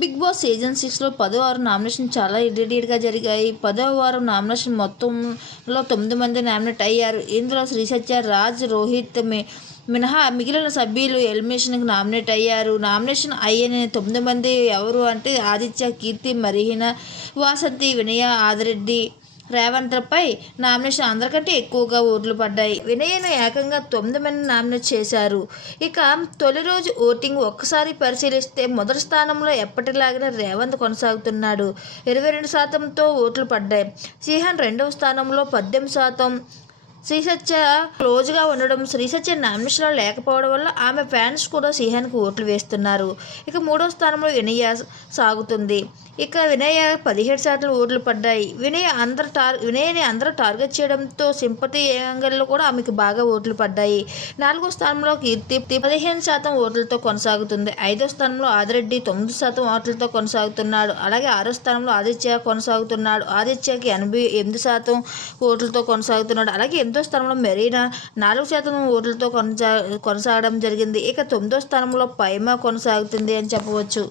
Big boss season 6లో 10వ వారం nomination చాలా ఇడియట్‌గా జరిగాయి. 10వ వారం నామినేషన్ మొత్తంలో 9 మంది నామినేట్ అయ్యారు. ఇందులో శ్రీ సత్య, రాజ్, రోహిత్ మినహా మిగిలిన సభ్యులు ఎలిమినేషన్‌కి నామినేట్ అయ్యారు. నామినేషన్ అయ్యని 9 మంది ఎవరు అంటే ఆదిత్య, కీర్తి, మరిహీన, వాసంతి, వినయ, ఆదిరెడ్డి, రేవంత్‌పై నామినేషన్ అందరికంటే ఎక్కువగా ఓట్లు పడ్డాయి. వినయను ఏకంగా 9 మంది నామినేట్ చేశారు. ఇక తొలి రోజు ఓటింగ్ ఒక్కసారి పరిశీలిస్తే మొదటి స్థానంలో ఎప్పటిలాగానే రేవంత్ కొనసాగుతున్నాడు. 22%తో ఓట్లు పడ్డాయి. శ్రీహాన్ రెండవ స్థానంలో 18%. శ్రీసత్య క్లోజ్గా ఉండడం, శ్రీసత్య నామినేషన్లో లేకపోవడం వల్ల ఆమె ఫ్యాన్స్ కూడా శ్రీహాన్కి ఓట్లు వేస్తున్నారు. ఇక మూడో స్థానంలో వినయ సాగుతుంది. ఇక వినయ 17% ఓట్లు పడ్డాయి. వినయని అందరూ టార్గెట్ చేయడంతో సింపతి యాంగిల్లో కూడా ఆమెకు బాగా ఓట్లు పడ్డాయి. నాలుగో స్థానంలో కీర్తి 15% ఓట్లతో కొనసాగుతుంది. ఐదో స్థానంలో ఆదిరెడ్డి 9% ఓట్లతో కొనసాగుతున్నాడు. అలాగే ఆరో స్థానంలో ఆదిత్య కొనసాగుతున్నాడు. ఆదిత్యకి 88% ఓట్లతో కొనసాగుతున్నాడు. అలాగే 8వ స్థానంలో మెరీనా 4% ఓట్లతో కొనసాగడం జరిగింది. ఇక 9వ స్థానంలో పైమా కొనసాగుతుంది అని చెప్పవచ్చు.